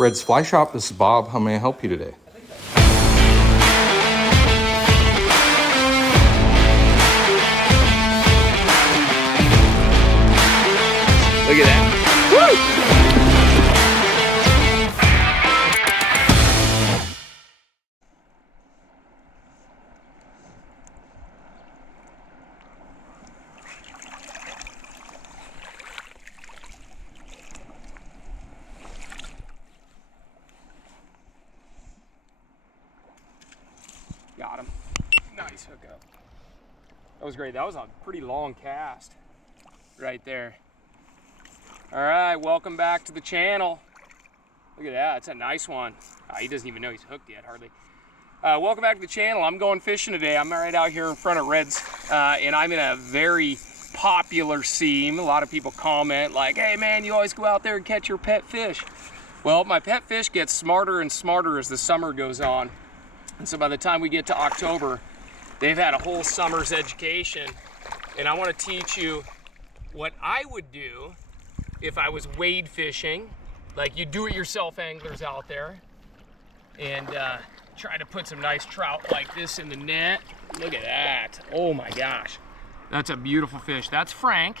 Red's Fly Shop, this is Bob. How may I help you today? Look at that. Woo! Got him. Nice hookup. That was great. That was a pretty long cast right there. All right, welcome back to the channel. Look at that, it's a nice one. He doesn't even know he's hooked yet, hardly. Welcome back to the channel. I'm going fishing today. I'm right out here in front of Red's, and I'm in a very popular seam. A lot of people comment like, hey man, you always go out there and catch your pet fish. Well, my pet fish gets smarter and smarter as the summer goes on. And so by the time we get to October, they've had a whole summer's education. And I want to teach you what I would do if I was wade fishing, like you do-it-yourself anglers out there, and try to put some nice trout like this in the net. Look at that. Oh my gosh. That's a beautiful fish. That's Frank.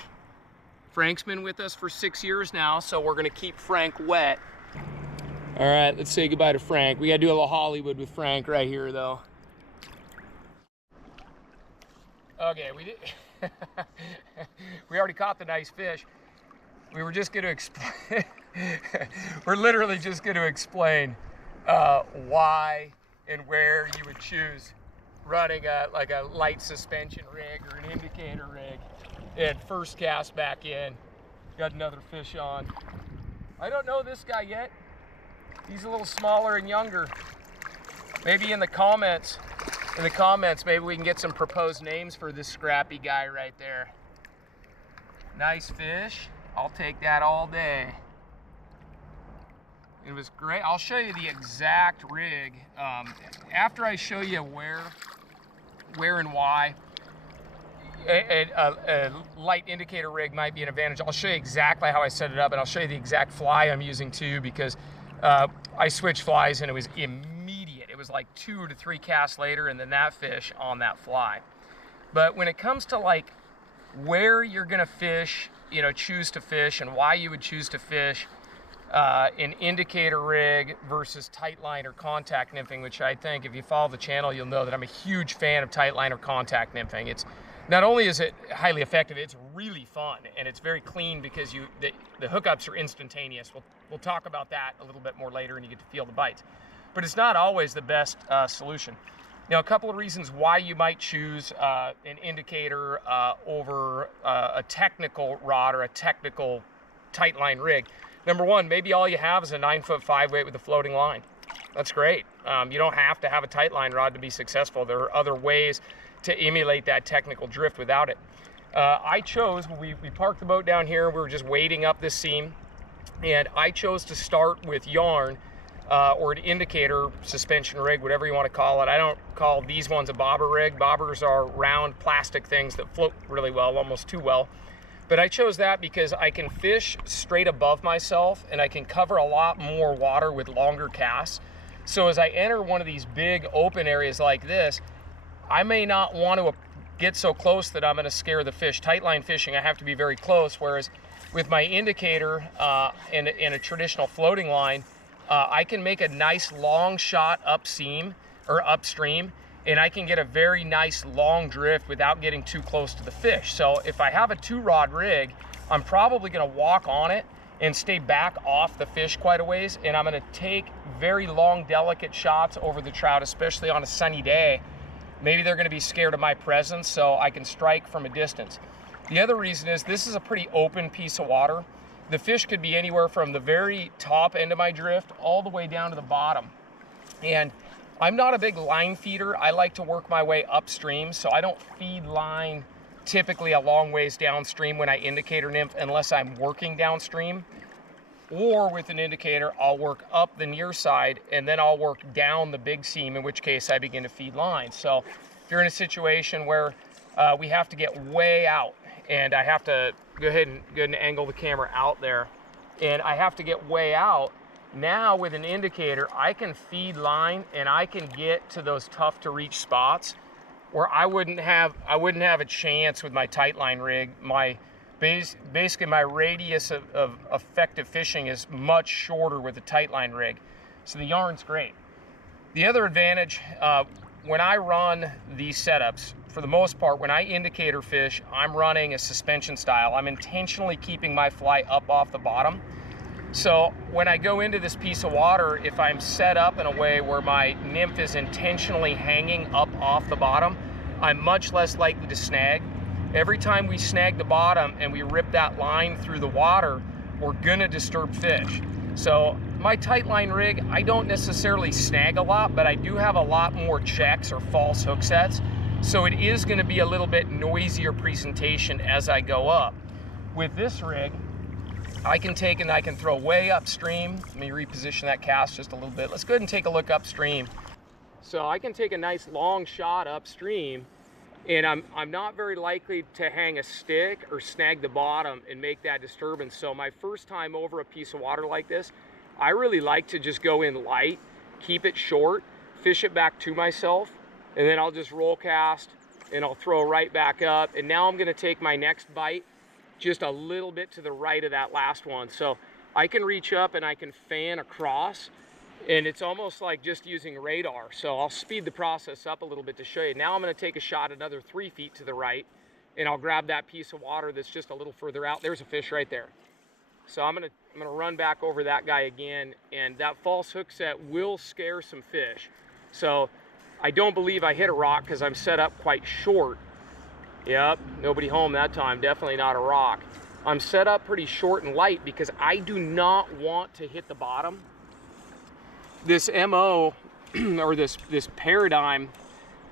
Frank's been with us for 6 years now, so we're gonna keep Frank wet. All right, let's say goodbye to Frank. We gotta do a little Hollywood with Frank right here though. Okay, we did. We already caught the nice fish. We were just gonna explain, we're literally just gonna explain why and where you would choose running like a light suspension rig or an indicator rig. And first cast back in, got another fish on. I don't know this guy yet. He's a little smaller and younger. Maybe in the comments, maybe we can get some proposed names for this scrappy guy right there. Nice fish. I'll take that all day. It was great. I'll show you the exact rig. After I show you where and why a light indicator rig might be an advantage, I'll show you exactly how I set it up, and I'll show you the exact fly I'm using too, because I switched flies and it was immediate. It was like 2 to 3 casts later and then that fish on that fly. But when it comes to like where you're gonna fish, you know, choose to fish and why you would choose to fish an indicator rig versus tightline or contact nymphing, which I think if you follow the channel, you'll know that I'm a huge fan of tightline or contact nymphing. It's not only is it highly effective, it's really fun and it's very clean because the hookups are instantaneous. We'll talk about that a little bit more later and you get to feel the bites. But it's not always the best solution. Now, a couple of reasons why you might choose an indicator over a technical rod or a technical tightline rig. Number one, maybe all you have is a 9-foot 5-weight with a floating line. That's great. You don't have to have a tightline rod to be successful. There are other ways to emulate that technical drift without it. I chose, we parked the boat down here, we were just wading up this seam, and I chose to start with yarn or an indicator suspension rig, whatever you want to call it. I don't call these ones a bobber rig. Bobbers are round plastic things that float really well, almost too well. But I chose that because I can fish straight above myself and I can cover a lot more water with longer casts. So as I enter one of these big open areas like this, I may not want to get so close that I'm going to scare the fish. Tightline fishing, I have to be very close, whereas with my indicator and a traditional floating line, I can make a nice long shot upstream, and I can get a very nice long drift without getting too close to the fish. So if I have a 2-rod rig, I'm probably going to walk on it and stay back off the fish quite a ways, and I'm going to take very long, delicate shots over the trout, especially on a sunny day. Maybe they're going to be scared of my presence, so I can strike from a distance. The other reason is this is a pretty open piece of water. The fish could be anywhere from the very top end of my drift all the way down to the bottom. And I'm not a big line feeder. I like to work my way upstream, so I don't feed line typically a long ways downstream when I indicator nymph unless I'm working downstream. Or with an indicator, I'll work up the near side and then I'll work down the big seam, in which case I begin to feed lines. So if you're in a situation where we have to get way out, and I have to go ahead and angle the camera out there, and I have to get way out, Now with an indicator, I can feed line and I can get to those tough to reach spots where I wouldn't have a chance with my Tightline rig. Basically my radius of effective fishing is much shorter with the Tightline rig. So the yarn's great. The other advantage, when I run these setups, for the most part, when I indicator fish, I'm running a suspension style. I'm intentionally keeping my fly up off the bottom. So when I go into this piece of water, if I'm set up in a way where my nymph is intentionally hanging up off the bottom, I'm much less likely to snag. Every time we snag the bottom and we rip that line through the water, we're gonna disturb fish. So my Tightline rig, I don't necessarily snag a lot, but I do have a lot more checks or false hook sets. So it is gonna be a little bit noisier presentation as I go up. With this rig, I can take and I can throw way upstream. Let me reposition that cast just a little bit. Let's go ahead and take a look upstream. So I can take a nice long shot upstream, and I'm not very likely to hang a stick or snag the bottom and make that disturbance. So my first time over a piece of water like this, I really like to just go in light, keep it short, fish it back to myself, and then I'll just roll cast and I'll throw right back up. And now I'm gonna take my next bite just a little bit to the right of that last one. So I can reach up and I can fan across, and it's almost like just using radar. So I'll speed the process up a little bit to show you. Now I'm gonna take a shot another 3 feet to the right, and I'll grab that piece of water that's just a little further out. There's a fish right there. So I'm gonna run back over that guy again, and that false hook set will scare some fish. So I don't believe I hit a rock because I'm set up quite short. Yep, nobody home that time, definitely not a rock. I'm set up pretty short and light because I do not want to hit the bottom. This MO, or this paradigm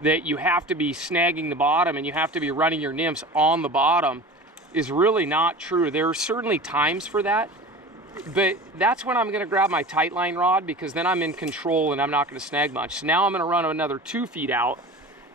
that you have to be snagging the bottom and you have to be running your nymphs on the bottom is really not true. There are certainly times for that, but that's when I'm gonna grab my Tightline rod, because then I'm in control and I'm not gonna snag much. So now I'm gonna run another 2 feet out.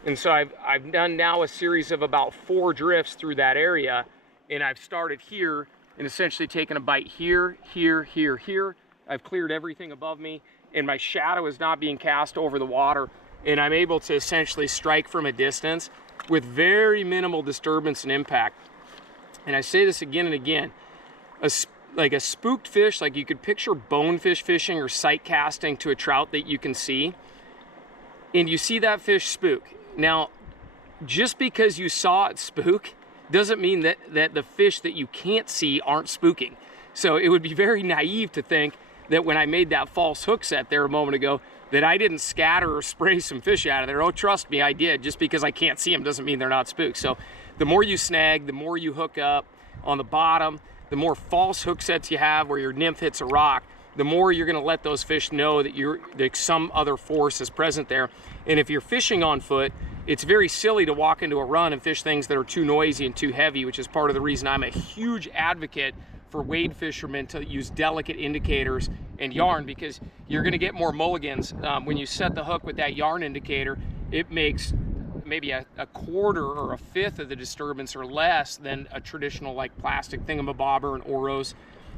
And so I've done now a series of about 4 drifts through that area, and I've started here and essentially taken a bite here, here, here, here. I've cleared everything above me, and my shadow is not being cast over the water, and I'm able to essentially strike from a distance with very minimal disturbance and impact. And I say this again and again, like a spooked fish, like you could picture bonefish fishing or sight casting to a trout that you can see, and you see that fish spook. Now, just because you saw it spook doesn't mean that the fish that you can't see aren't spooking. So it would be very naive to think that when I made that false hook set there a moment ago, that I didn't scatter or spray some fish out of there. Oh, trust me, I did. Just because I can't see them doesn't mean they're not spooked. So the more you snag, the more you hook up on the bottom, the more false hook sets you have where your nymph hits a rock, the more you're gonna let those fish know that some other force is present there. And if you're fishing on foot, it's very silly to walk into a run and fish things that are too noisy and too heavy, which is part of the reason I'm a huge advocate for wade fishermen to use delicate indicators and yarn, because you're gonna get more mulligans. When you set the hook with that yarn indicator, it makes maybe a quarter or a fifth of the disturbance or less than a traditional like plastic thingamabobber and Oros.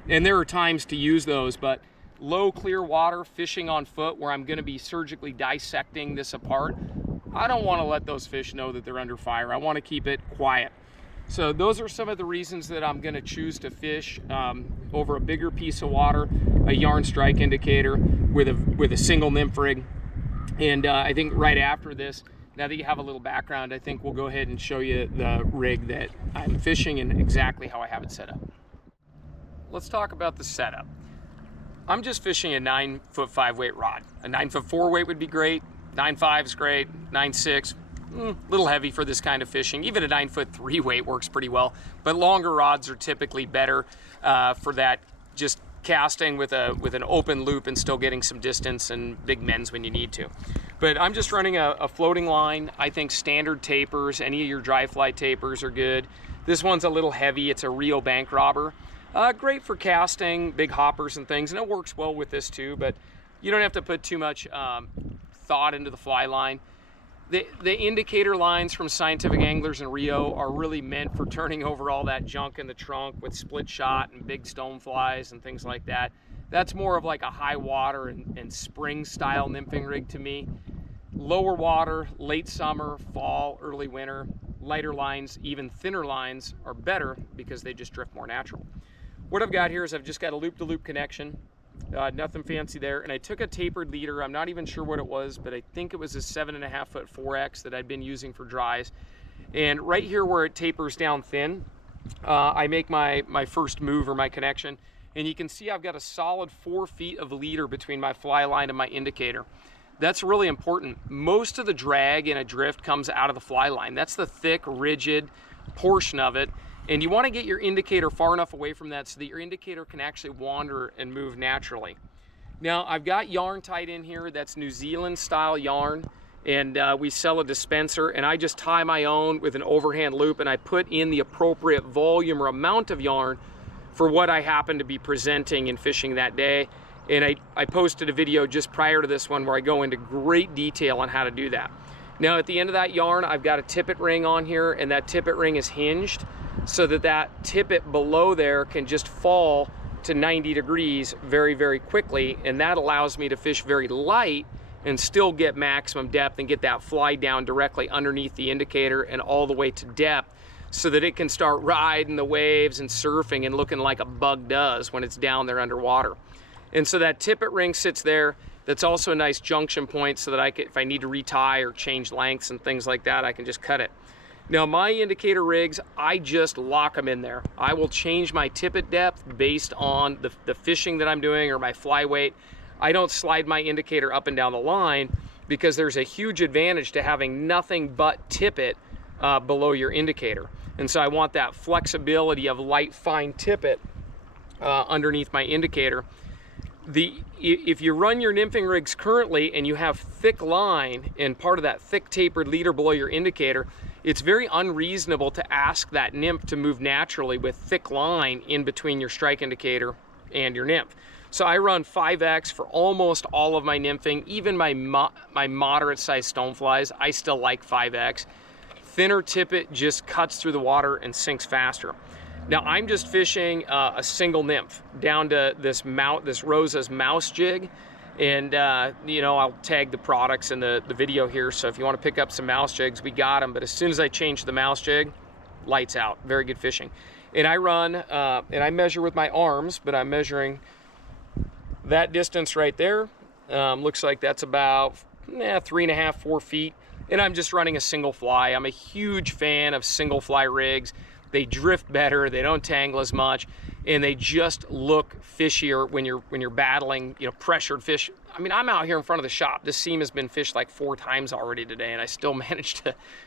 And there are times to use those, but low clear water fishing on foot where I'm gonna be surgically dissecting this apart, I don't wanna let those fish know that they're under fire. I wanna keep it quiet. So those are some of the reasons that I'm gonna choose to fish over a bigger piece of water, a yarn strike indicator with a single nymph rig. And I think right after this, now that you have a little background, I think we'll go ahead and show you the rig that I'm fishing and exactly how I have it set up. Let's talk about the setup. I'm just fishing a 9-foot 5-weight rod. A 9-foot 4-weight would be great. 9.5 is great. 9.6, a little heavy for this kind of fishing. Even a 9-foot 3-weight works pretty well, but longer rods are typically better for that, just casting with an open loop and still getting some distance and big mends when you need to. But I'm just running a floating line. I think standard tapers, any of your dry fly tapers are good. This one's a little heavy. It's a Rio bank robber. Great for casting big hoppers and things, and it works well with this too, but you don't have to put too much thought into the fly line. The indicator lines from Scientific Anglers in Rio are really meant for turning over all that junk in the trunk with split shot and big stone flies and things like that. That's more of like a high water and spring style nymphing rig to me. Lower water, late summer, fall, early winter, lighter lines, even thinner lines are better because they just drift more natural. What I've got here is I've just got a loop-to-loop connection, nothing fancy there, and I took a tapered leader. I'm not even sure what it was, but I think it was a 7.5 foot 4X that I'd been using for dries. And right here where it tapers down thin, I make my first move or my connection, and you can see I've got a solid 4 feet of leader between my fly line and my indicator. That's really important. Most of the drag in a drift comes out of the fly line. That's the thick, rigid portion of it. And you want to get your indicator far enough away from that so that your indicator can actually wander and move naturally. Now, I've got yarn tied in here. That's New Zealand style yarn. And we sell a dispenser, and I just tie my own with an overhand loop, and I put in the appropriate volume or amount of yarn for what I happen to be presenting and fishing that day. And I posted a video just prior to this one where I go into great detail on how to do that. Now at the end of that yarn, I've got a tippet ring on here, and that tippet ring is hinged so that that tippet below there can just fall to 90 degrees very, very quickly. And that allows me to fish very light and still get maximum depth and get that fly down directly underneath the indicator and all the way to depth so that it can start riding the waves and surfing and looking like a bug does when it's down there underwater. And so that tippet ring sits there. That's also a nice junction point so that I can, if I need to retie or change lengths and things like that, I can just cut it. Now my indicator rigs, I just lock them in there. I will change my tippet depth based on the fishing that I'm doing or my fly weight. I don't slide my indicator up and down the line because there's a huge advantage to having nothing but tippet below your indicator. And so I want that flexibility of light, fine tippet underneath my indicator. If you run your nymphing rigs currently and you have thick line and part of that thick tapered leader below your indicator, it's very unreasonable to ask that nymph to move naturally with thick line in between your strike indicator and your nymph. So I run 5X for almost all of my nymphing, even my moderate sized stoneflies, I still like 5X. Thinner tippet just cuts through the water and sinks faster. Now I'm just fishing a single nymph down to this Rosa's mouse jig, and you know, I'll tag the products in the video here, so if you want to pick up some mouse jigs, we got them. But as soon as I change the mouse jig, lights out. Very good fishing. And I run and I measure with my arms, but I'm measuring that distance right there. Looks like that's about 3.5, 4 feet, and I'm just running a single fly. I'm a huge fan of single fly rigs. They drift better, they don't tangle as much, and they just look fishier when you're battling, you know, pressured fish. I mean, I'm out here in front of the shop. This seam has been fished like 4 times already today, and I still managed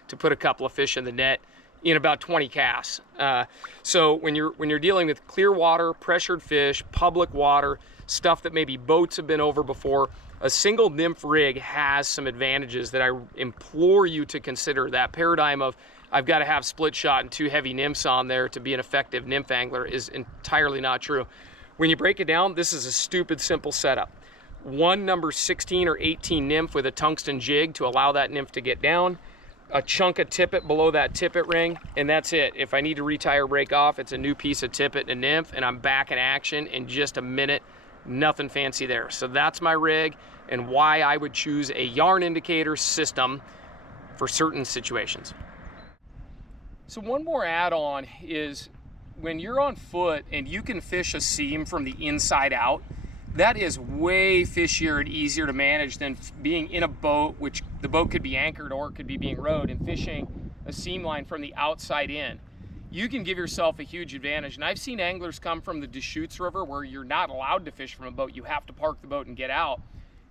to put a couple of fish in the net in about 20 casts. So when you're dealing with clear water, pressured fish, public water, stuff that maybe boats have been over before, a single nymph rig has some advantages that I implore you to consider. That paradigm of I've got to have split shot and 2 heavy nymphs on there to be an effective nymph angler is entirely not true. When you break it down, this is a stupid simple setup. One number 16 or 18 nymph with a tungsten jig to allow that nymph to get down, a chunk of tippet below that tippet ring, and that's it. If I need to retire or break off, it's a new piece of tippet and a nymph, and I'm back in action in just a minute. Nothing fancy there. So that's my rig and why I would choose a yarn indicator system for certain situations. So one more add-on is when you're on foot and you can fish a seam from the inside out, that is way fishier and easier to manage than being in a boat, which the boat could be anchored or it could be being rowed, and fishing a seam line from the outside in. You can give yourself a huge advantage. And I've seen anglers come from the Deschutes River where you're not allowed to fish from a boat. You have to park the boat and get out.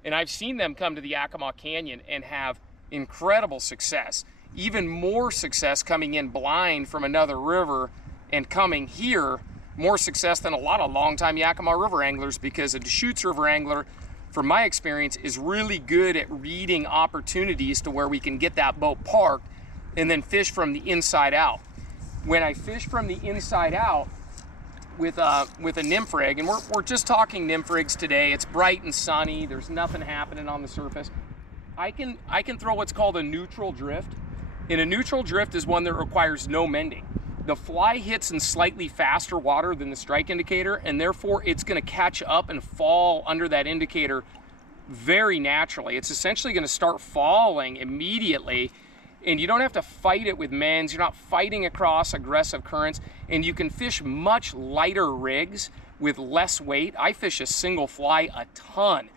And I've seen them come to the Yakima Canyon and have incredible success. Even more success coming in blind from another river and coming here, more success than a lot of longtime Yakima River anglers, because a Deschutes River angler, from my experience, is really good at reading opportunities to where we can get that boat parked and then fish from the inside out. When I fish from the inside out with a nymph rig, and we're just talking nymph rigs today, it's bright and sunny, there's nothing happening on the surface, I can throw what's called a neutral drift. And a neutral drift is one that requires no mending. the fly hits in slightly faster water than the strike indicator, and therefore it's going to catch up and fall under that indicator very naturally. It's essentially going to start falling immediately, and you don't have to fight it with mends. You're not fighting across aggressive currents, and you can fish much lighter rigs with less weight. I fish a single fly a ton.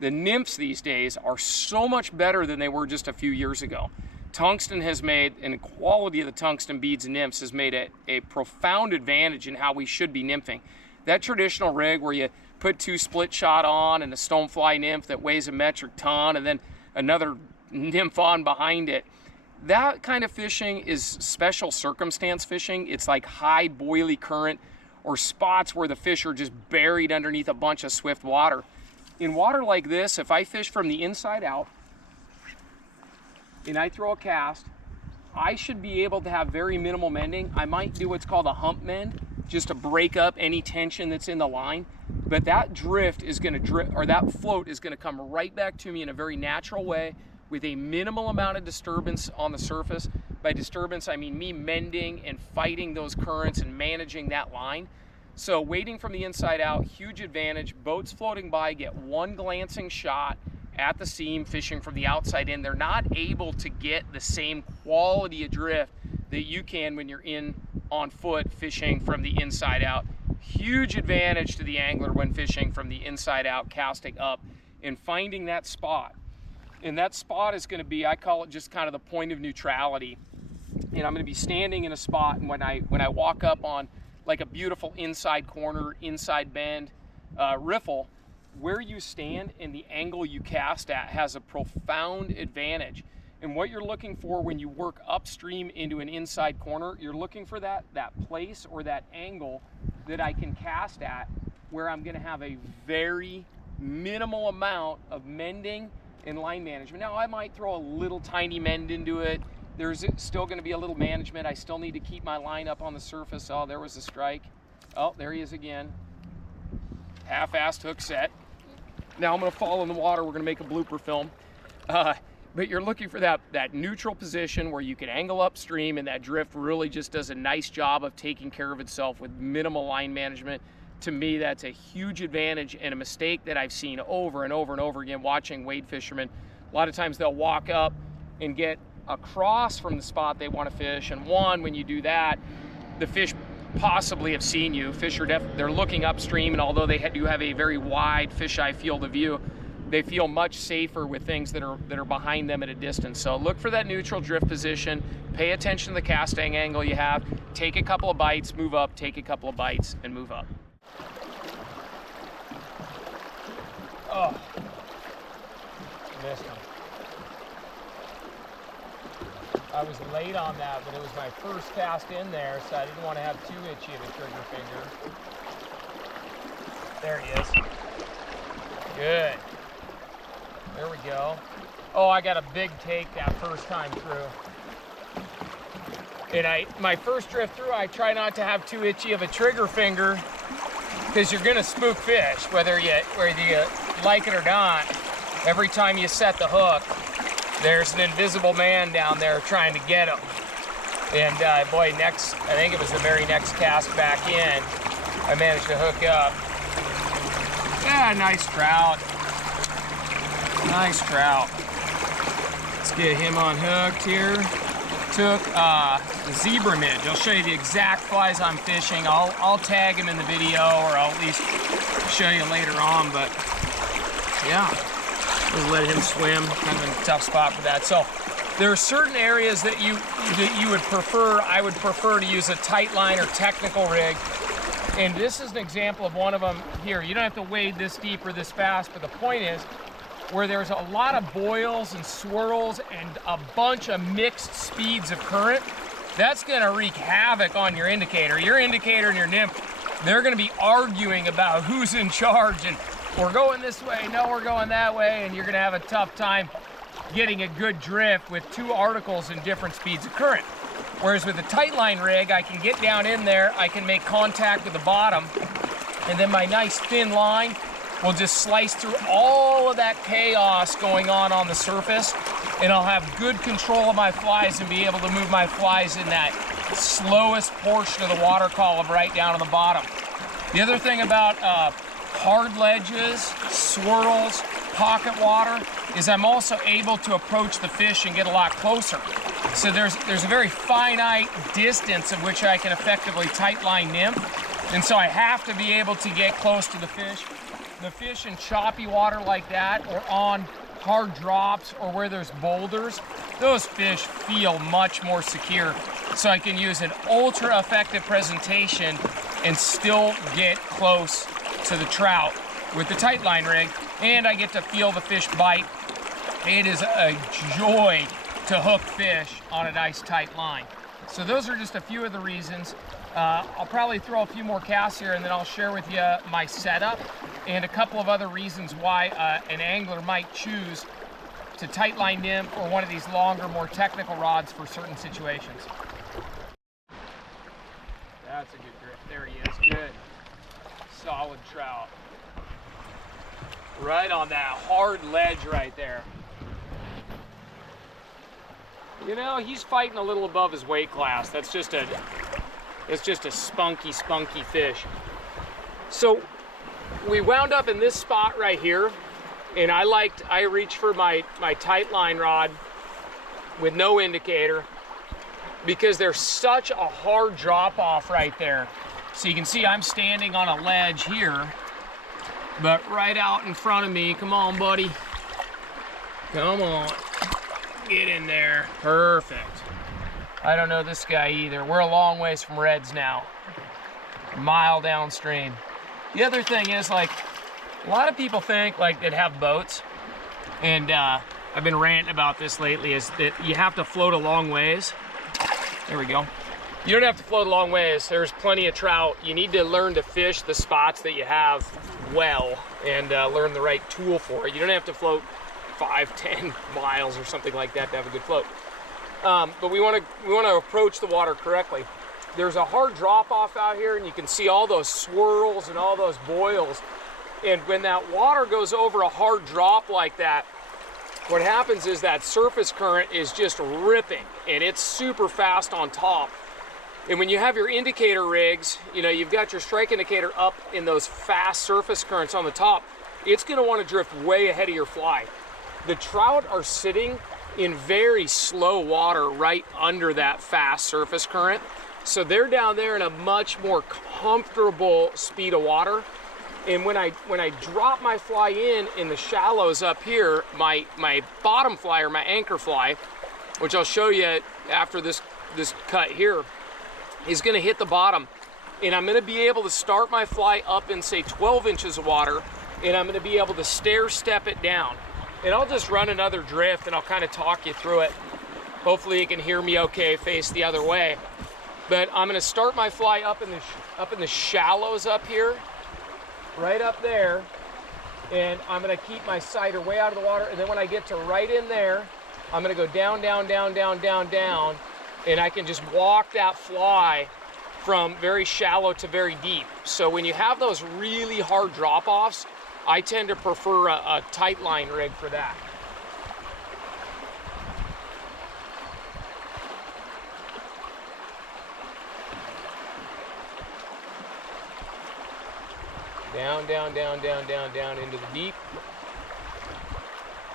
The nymphs these days are so much better than they were just a few years ago. Tungsten has made, and the quality of the tungsten beads and nymphs has made a profound advantage in how we should be nymphing. That traditional rig where you put 2 split shot on and a stonefly nymph that weighs a metric ton and then another nymph on behind it, that kind of fishing is special circumstance fishing. It's like high boily current or spots where the fish are just buried underneath a bunch of swift water. In water like this, if I fish from the inside out and I throw a cast, I should be able to have very minimal mending. I might do what's called a hump mend, just to break up any tension that's in the line. But that drift is going to drift, or that float is going to come right back to me in a very natural way with a minimal amount of disturbance on the surface. By disturbance, I mean me mending and fighting those currents and managing that line. So waiting from the inside out, huge advantage. Boats floating by get one glancing shot at the seam, fishing from the outside in. They're not able to get the same quality of drift that you can when you're in on foot fishing from the inside out. Huge advantage to the angler when fishing from the inside out, casting up and finding that spot. And that spot is going to be, I call it just kind of the point of neutrality. And I'm going to be standing in a spot, and when I walk up on like a beautiful inside corner, inside bend riffle, where you stand and the angle you cast at has a profound advantage. And what you're looking for when you work upstream into an inside corner, you're looking for that place or that angle that I can cast at where I'm going to have a very minimal amount of mending and line management. Now, I might throw a little tiny mend into it. There's still going to be a little management. I still need to keep my line up on the surface. Oh, there was a strike. Oh, there he is again. Half-assed hook set. Now I'm going to fall in the water. We're going to make a blooper film. But you're looking for that neutral position where you can angle upstream, and that drift really just does a nice job of taking care of itself with minimal line management. To me, that's a huge advantage and a mistake that I've seen over and over and over again watching wade fishermen. A lot of times they'll walk up and get across from the spot they want to fish, and when you do that, the fish possibly have seen you. Fish are they're looking upstream, and although they do have a very wide fisheye field of view, they feel much safer with things that are behind them at a distance. So look for that neutral drift position, pay attention to the casting angle you have, take a couple of bites, move up, take a couple of bites, and move up. Oh, missed him. I was late on that, but it was my first cast in there, so I didn't want to have too itchy of a trigger finger. There he is. Good. There we go. Oh, I got a big take that first time through. And my first drift through, I try not to have too itchy of a trigger finger, because you're gonna spook fish, whether you like it or not. Every time you set the hook, there's an invisible man down there trying to get him. And boy, I think it was the very next cast back in, I managed to hook up. Yeah, nice trout. Nice trout. Let's get him unhooked here. Took the zebra midge. I'll show you the exact flies I'm fishing. I'll tag him in the video, or I'll at least show you later on, but yeah. Just let him swim, kind of a tough spot for that. So there are certain areas that you would prefer. I would prefer to use a Tightline or technical rig. And this is an example of one of them here. You don't have to wade this deep or this fast, but the point is, where there's a lot of boils and swirls and a bunch of mixed speeds of current, that's gonna wreak havoc on your indicator. Your indicator and your nymph, they're gonna be arguing about who's in charge, and we're going this way, no, we're going that way, and you're gonna have a tough time getting a good drift with two articles in different speeds of current. Whereas with the Tightline rig, I can get down in there, I can make contact with the bottom, and then my nice thin line will just slice through all of that chaos going on the surface, and I'll have good control of my flies and be able to move my flies in that slowest portion of the water column right down to the bottom. The other thing about hard ledges, swirls, pocket water is I'm also able to approach the fish and get a lot closer. So there's a very finite distance at which I can effectively tightline nymph, and so I have to be able to get close to the fish. The fish in choppy water like that, or on hard drops, or where there's boulders, those fish feel much more secure. So I can use an ultra effective presentation and still get close to the trout with the Tightline rig, and I get to feel the fish bite. It is a joy to hook fish on a nice tight line. So those are just a few of the reasons. I'll probably throw a few more casts here, and then I'll share with you my setup and a couple of other reasons why an angler might choose to tightline nymph or one of these longer, more technical rods for certain situations. That's a good grip. There he is. Good. Solid trout. Right on that hard ledge right there. You know, he's fighting a little above his weight class. It's just a spunky fish. So we wound up in this spot right here, and I reached for my tight line rod with no indicator because there's such a hard drop off right there. So you can see I'm standing on a ledge here, but right out in front of me, come on buddy, come on, get in there, perfect. I don't know this guy either. We're a long ways from reds now, a mile downstream. The other thing is, like, a lot of people think like they'd have boats, and I've been ranting about this lately, is that you have to float a long ways. There we go. You don't have to float a long ways. There's plenty of trout. You need to learn to fish the spots that you have well and learn the right tool for it. You don't have to float 5-10 miles or something like that to have a good float. But we want to approach the water correctly. There's a hard drop off out here, and you can see all those swirls and all those boils. And when that water goes over a hard drop like that, what happens is that surface current is just ripping, and it's super fast on top. And when you have your indicator rigs, you know, you've got your strike indicator up in those fast surface currents on the top, it's going to want to drift way ahead of your fly. The trout are sitting in very slow water right under that fast surface current. So they're down there in a much more comfortable speed of water. And when I drop my fly in the shallows up here, my bottom fly, or my anchor fly, which I'll show you after this cut here, is gonna hit the bottom. And I'm gonna be able to start my fly up in, say, 12 inches of water, and I'm gonna be able to stair step it down. And I'll just run another drift, and I'll kind of talk you through it. Hopefully you can hear me okay, face the other way. But I'm gonna start my fly up in the shallows up here, right up there, and I'm gonna keep my sighter way out of the water, and then when I get to right in there, I'm gonna go down, down, down, down, down, down, and I can just walk that fly from very shallow to very deep. So when you have those really hard drop-offs, I tend to prefer a tight line rig for that. Down, down, down, down, down, down into the deep.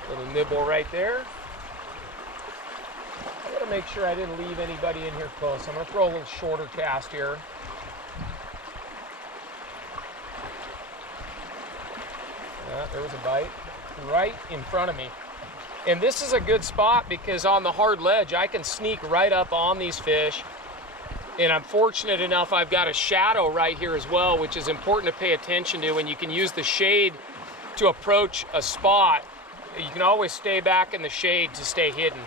Little nibble right there. I gotta make sure I didn't leave anybody in here close. I'm gonna throw a little shorter cast here. There was a bite right in front of me. And this is a good spot because on the hard ledge, I can sneak right up on these fish. And I'm fortunate enough, I've got a shadow right here as well, which is important to pay attention to. And you can use the shade to approach a spot. You can always stay back in the shade to stay hidden.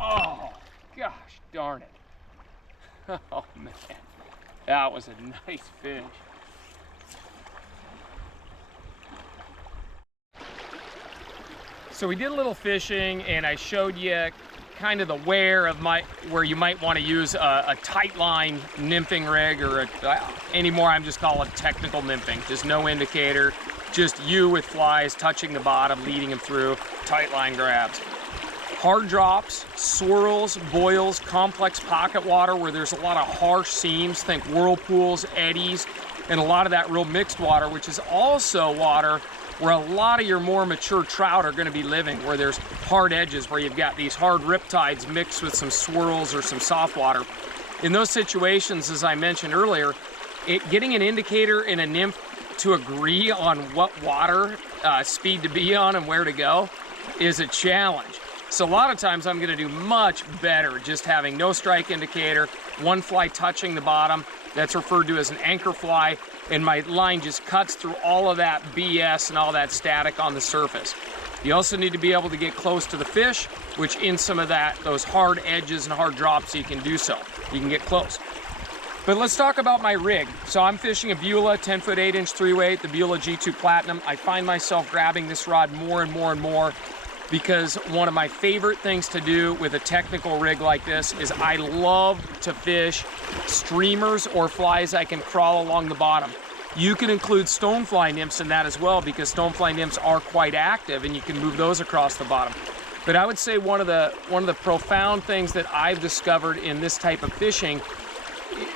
Oh, gosh darn it. Oh, man. That was a nice fish. So we did a little fishing, and I showed you kind of the wear of where you might want to use a Tightline nymphing rig, or anymore I'm just calling it technical nymphing. Just no indicator, just you with flies touching the bottom, leading them through, Tightline grabs. Hard drops, swirls, boils, complex pocket water where there's a lot of harsh seams, think whirlpools, eddies, and a lot of that real mixed water, which is also water where a lot of your more mature trout are going to be living, where there's hard edges, where you've got these hard riptides mixed with some swirls or some soft water. In those situations, as I mentioned earlier, getting an indicator and a nymph to agree on what water speed to be on and where to go is a challenge. So a lot of times I'm going to do much better just having no strike indicator, one fly touching the bottom, that's referred to as an anchor fly, and my line just cuts through all of that BS and all that static on the surface. You also need to be able to get close to the fish, which in some of those hard edges and hard drops, you can do so. You can get close. But let's talk about my rig. So I'm fishing a Beulah 10-foot 8-inch 3-weight, the Beulah G2 Platinum. I find myself grabbing this rod more and more and more, because one of my favorite things to do with a technical rig like this is I love to fish streamers or flies I can crawl along the bottom. You can include stonefly nymphs in that as well, because stonefly nymphs are quite active and you can move those across the bottom. But I would say one of the profound things that I've discovered in this type of fishing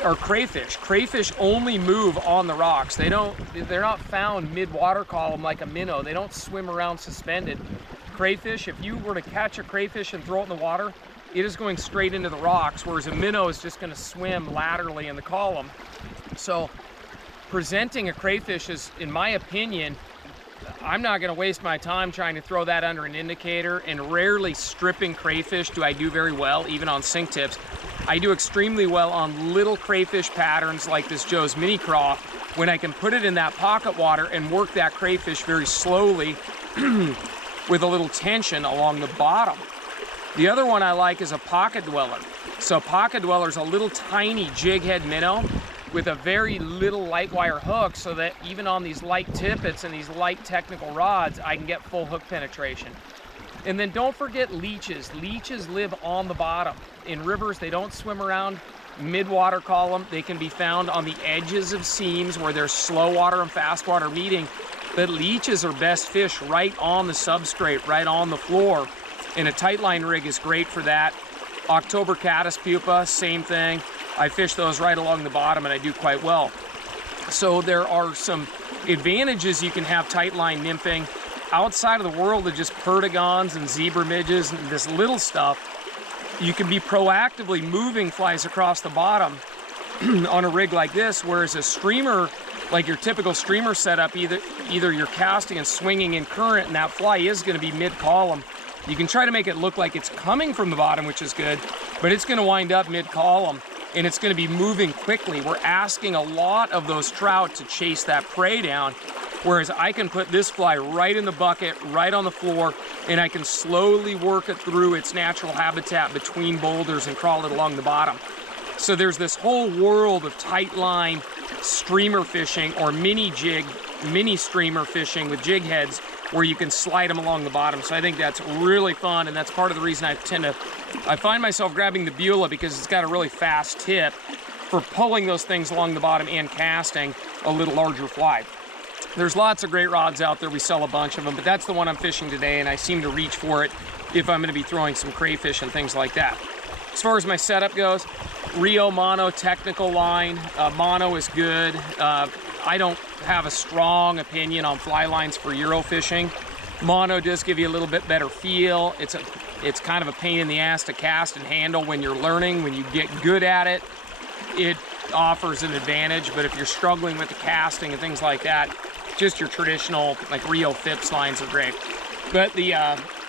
are crayfish. Crayfish only move on the rocks. They're not found mid-water column like a minnow. They don't swim around suspended. Crayfish, if you were to catch a crayfish and throw it in the water, it is going straight into the rocks, whereas a minnow is just going to swim laterally in the column. So presenting a crayfish is, in my opinion, I'm not going to waste my time trying to throw that under an indicator, and rarely stripping crayfish do I do very well, even on sink tips. I do extremely well on little crayfish patterns like this Joe's Mini Craw, when I can put it in that pocket water and work that crayfish very slowly with a little tension along the bottom. The other one I like is a pocket dweller. So pocket dweller is a little tiny jig head minnow with a very little light wire hook, so that even on these light tippets and these light technical rods, I can get full hook penetration. And then don't forget leeches. Leeches live on the bottom. In rivers, they don't swim around mid-water column. They can be found on the edges of seams where there's slow water and fast water meeting. But leeches are best fish right on the substrate, right on the floor. And a Tightline rig is great for that. October caddis pupa, same thing. I fish those right along the bottom and I do quite well. So there are some advantages you can have Tightline nymphing outside of the world of just perdigons and zebra midges and this little stuff. You can be proactively moving flies across the bottom on a rig like this, whereas a streamer, like your typical streamer setup, either you're casting and swinging in current and that fly is going to be mid-column. You can try to make it look like it's coming from the bottom, which is good, but it's going to wind up mid-column and it's going to be moving quickly. We're asking a lot of those trout to chase that prey down, whereas I can put this fly right in the bucket, right on the floor, and I can slowly work it through its natural habitat between boulders and crawl it along the bottom. So there's this whole world of Tightline streamer fishing or mini streamer fishing with jig heads where you can slide them along the bottom. So I think that's really fun, and that's part of the reason I find myself grabbing the Beulah, because it's got a really fast tip for pulling those things along the bottom and casting a little larger fly. There's lots of great rods out there. We sell a bunch of them, but that's the one I'm fishing today, and I seem to reach for it if I'm going to be throwing some crayfish and things like that. As far as my setup goes, Rio Mono technical line. Mono is good. I don't have a strong opinion on fly lines for Euro fishing. Mono does give you a little bit better feel. It's kind of a pain in the ass to cast and handle when you're learning. When you get good at it, it offers an advantage. But if you're struggling with the casting and things like that, just your traditional like Rio Phipps lines are great. But the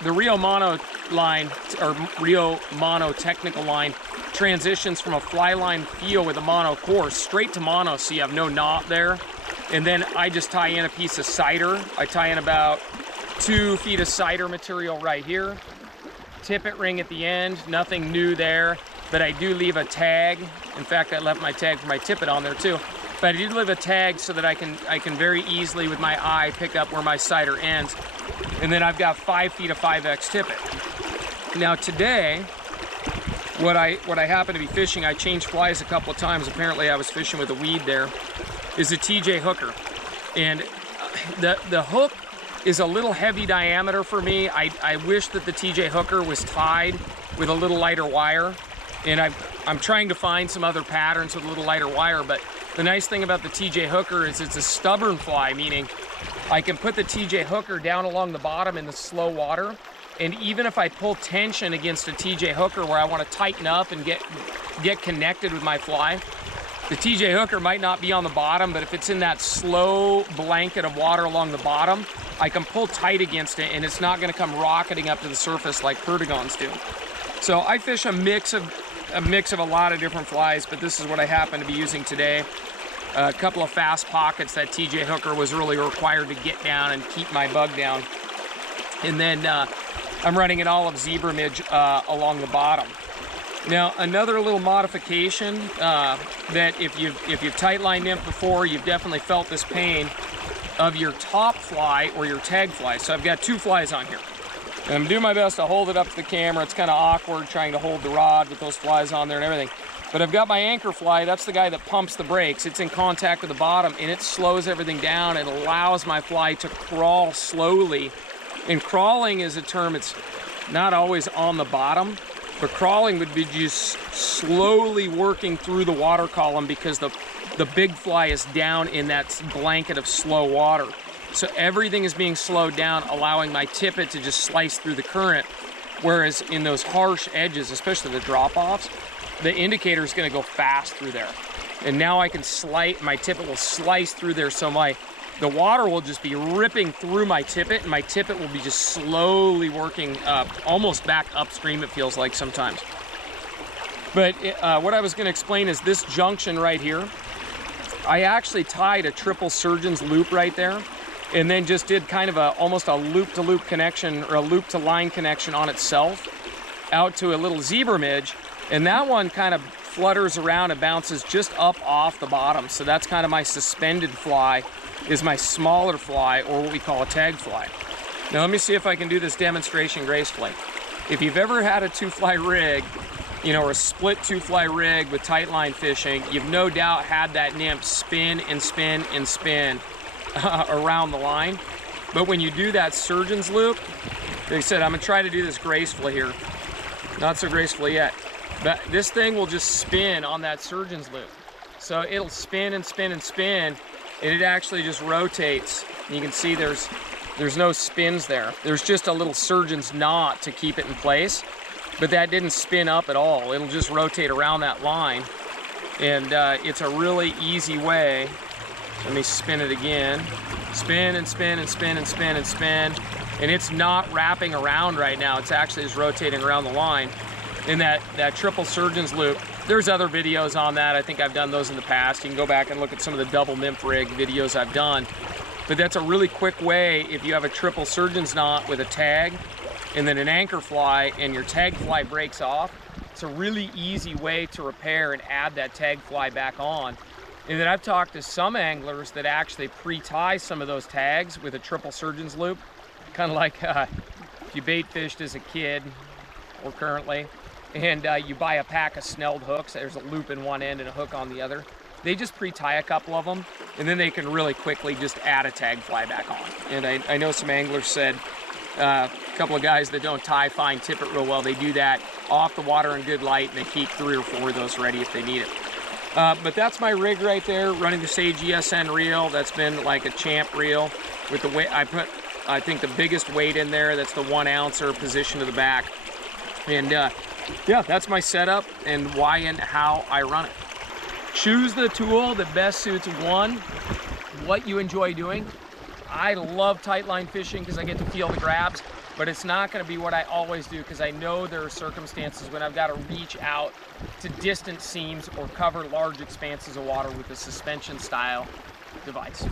Rio Mono line, or Rio Mono technical line, transitions from a fly line feel with a mono course straight to mono, so you have no knot there. And then I just tie in a piece of cider. I tie in about 2 feet of cider material right here. Tippet ring at the end, nothing new there, but I do leave a tag. In fact, I left my tag for my tippet on there too. But I do leave a tag so that I can very easily with my eye pick up where my cider ends. And then I've got 5 feet of 5X tippet. Now today, what I happen to be fishing, I changed flies a couple of times. Apparently I was fishing with a weed there, is a TJ hooker. And the hook is a little heavy diameter for me. I wish that the TJ hooker was tied with a little lighter wire. And I'm trying to find some other patterns with a little lighter wire, but the nice thing about the TJ hooker is it's a stubborn fly, meaning I can put the TJ hooker down along the bottom in the slow water, and even if I pull tension against a TJ hooker where I want to tighten up and get connected with my fly, the TJ hooker might not be on the bottom, but if it's in that slow blanket of water along the bottom, I can pull tight against it and it's not going to come rocketing up to the surface like perdigons do. So I fish a mix of a lot of different flies, but this is what I happen to be using today. A couple of fast pockets. That TJ hooker was really required to get down and keep my bug down. And then I'm running an olive zebra midge along the bottom. Now, another little modification that if you've tightline nymphed before, you've definitely felt this pain of your top fly or your tag fly. So I've got two flies on here. And I'm doing my best to hold it up to the camera. It's kind of awkward trying to hold the rod with those flies on there and everything. But I've got my anchor fly. That's the guy that pumps the brakes. It's in contact with the bottom and it slows everything down and allows my fly to crawl slowly. And crawling is a term, it's not always on the bottom, but crawling would be just slowly working through the water column because the big fly is down in that blanket of slow water. So everything is being slowed down, allowing my tippet to just slice through the current. Whereas in those harsh edges, especially the drop-offs, the indicator is going to go fast through there. And now I can my tippet will slice through there, so the water will just be ripping through my tippet, and my tippet will be just slowly working almost back upstream, it feels like sometimes. But what I was going to explain is this junction right here. I actually tied a triple surgeon's loop right there, and then just did kind of almost a loop-to-loop connection or a loop-to-line connection on itself out to a little zebra midge, and that one kind of flutters around and bounces just up off the bottom. So that's kind of my suspended fly, is my smaller fly, or what we call a tag fly. Now let me see if I can do this demonstration gracefully. If you've ever had a two-fly rig, or a split two-fly rig with tightline fishing, you've no doubt had that nymph spin and spin and spin around the line. But when you do that surgeon's loop, they said, I'm gonna try to do this gracefully here. Not so gracefully yet. But this thing will just spin on that surgeon's loop. So it'll spin and spin and spin, and it actually just rotates. And you can see there's no spins there. There's just a little surgeon's knot to keep it in place, but that didn't spin up at all. It'll just rotate around that line. And it's a really easy way. Let me spin it again. Spin and spin and spin and spin and spin. And it's not wrapping around right now. It's actually just rotating around the line. In that triple surgeon's loop, there's other videos on that. I think I've done those in the past. You can go back and look at some of the double nymph rig videos I've done. But that's a really quick way if you have a triple surgeon's knot with a tag and then an anchor fly and your tag fly breaks off. It's a really easy way to repair and add that tag fly back on. And then I've talked to some anglers that actually pre-tie some of those tags with a triple surgeon's loop. Kind of like if you bait fished as a kid or currently, and you buy a pack of snelled hooks. There's a loop in one end and a hook on the other. They just pre-tie a couple of them, and then they can really quickly just add a tag fly back on. And I know some anglers said, a couple of guys that don't tie fine tippet real well, they do that off the water in good light, and they keep 3 or 4 of those ready if they need it. But that's my rig right there, running the Sage ESN reel. That's been like a champ reel with the weight. I put, I think, the biggest weight in there. That's the 1 ouncer position to the back. And yeah, that's my setup and why and how I run it. Choose the tool that best suits what you enjoy doing. I love tightline fishing because I get to feel the grabs, but it's not going to be what I always do because I know there are circumstances when I've got to reach out to distant seams or cover large expanses of water with a suspension style device.